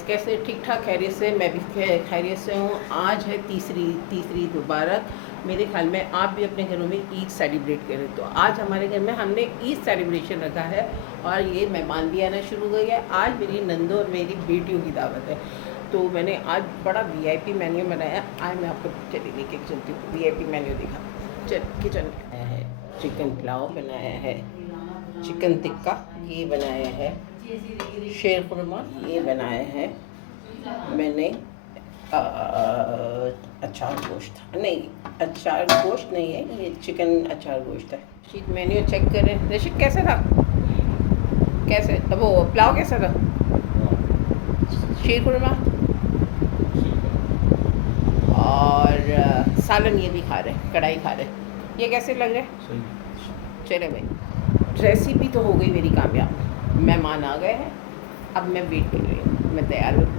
Guys, कैसे? ठीक ठाक, खैरियत से? मैं भी खैरियत से हूँ। आज है तीसरी मुबारक। मेरे ख्याल में आप भी अपने घरों में ईद सेलिब्रेट करें। तो आज हमारे घर में हमने ईद सेलिब्रेशन रखा है और ये मेहमान भी आना शुरू हो गया। आज मेरी नंदों और मेरी बेटियों की दावत है, तो मैंने आज बड़ा VIP मेन्यू बनाया। आज मैं आपको चलिए लेके चलती हूँ, VIP मेन्यू दिखा। किचन बनाया है, चिकन पुलाव बनाया है, चिकन टिक्का ये बनाया है, शेर खुरमा ये बनाया है मैंने, अचार गोश्त नहीं, अचार गोश्त नहीं है ये, चिकन अचार गोश्त है। शीट मेन्यू चेक करें। रशीद कैसा था? कैसे वो पुलाव कैसा था? शेर खुरमा और सालन ये भी खा रहे, कढ़ाई खा रहे। ये कैसे लग रहे? चले भाई, रेसिपी तो हो गई मेरी कामयाब। मेहमान आ गए हैं, अब मैं वेट कर रही हूँ। मैं तैयार हो गई,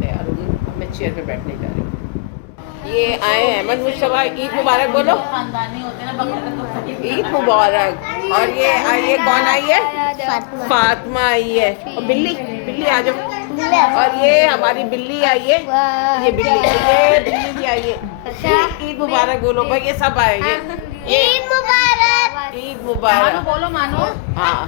तैयार हो गई। अब मैं चेयर पे बैठने जा रही हूँ। ये आए अहमद मुश्तबा, ईद मुबारक बोलो। ईद मुबारक। और ये कौन आई है? फातिमा आई है। और बिल्ली आ जाओ। और ये हमारी बिल्ली आई है, ये बिल्ली भी आई है। ईद मुबारक बोलो भाई, ये सब आए हैं। ईद मुबारक। ईद मुबारक बोलो मानो। हाँ,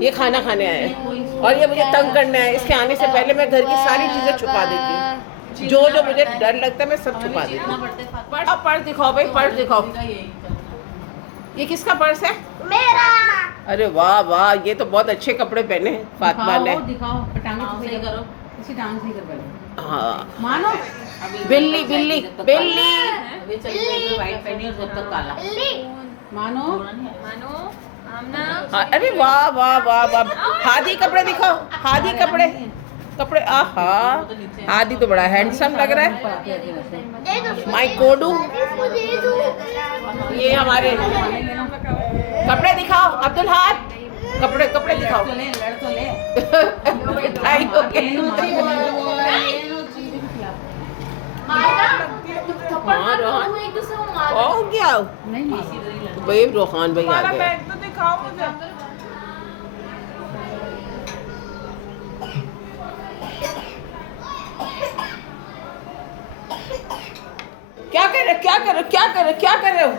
ये खाना खाने आए हैं और ये मुझे तंग करने आए। इसके आने से पहले मैं घर की सारी चीज़ें छुपा देती हूँ, जो मुझे डर लगता है मैं सब छुपा देती हूँ। पर्स दिखाओ भाई, पर्स दिखाओ। ये किसका पर्स है? मेरा। अरे वाह वाह, ये तो बहुत अच्छे कपड़े पहने हैं फातिमा ने। दिखाओ, टांग सही करो, इसी टांग सही कर पहले। हाँ, मानो बिल्ली वाइट पहनी और जब तक काला। मानो हाँ, अरे वाह वाह वाह वाह। हादी कपड़े दिखाओ, हादी कपड़े आहा, हादी तो बड़ा हैंडसम लग रहा है। माय कोडू, ये हमारे कपड़े दिखाओ। अब्दुल हाद, कपड़े दिखाओ। मिठाई हो गई। हाँ रोहान, हो गया भाई, रोहान भाई आ गए। क्या कर रहे हो?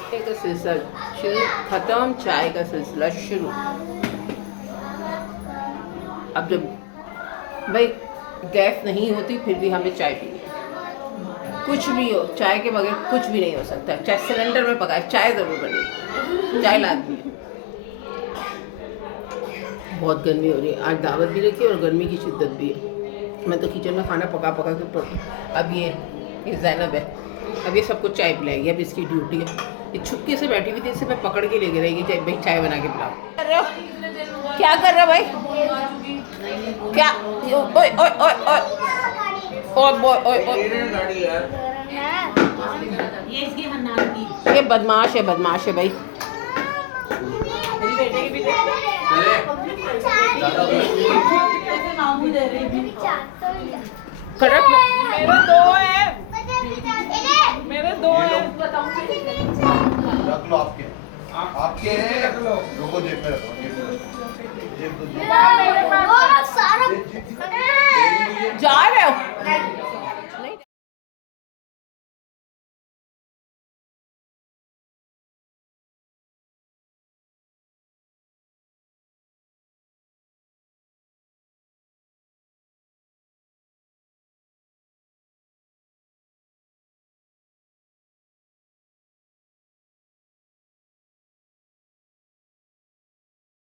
चाय का सिलसिला शुरू खत्म, चाय का सिलसिला शुरू। अब जब भाई गैस नहीं होती फिर भी हमें चाय पीनी है। कुछ भी हो, चाय के बगैर कुछ भी नहीं हो सकता। चाहे सिलेंडर में पकाए, चाय ज़रूर बनेगी, चाय लाजमी है। बहुत गर्मी हो रही है, आज दावत भी रखी और गर्मी की शिद्दत भी है। मैं तो किचन में खाना पका के अब ये ज़ैनब है, अब ये सबको चाय पिलाएगी। अब इसकी ड्यूटी है। ये छुपके से बैठी हुई थी, इसे मैं पकड़ के लेके रहेगी, भाई चाय बना के पिलाओ। क्या कर रहे हो भाई? क्या? ओए ओए ओए ओए ओए ओए, ये इसकी हन्नान की। ये बदमाश है भाई। कड़क मेरे दो हैं। रख लो, आपके हैं। रुको, जेब में रखो। सारा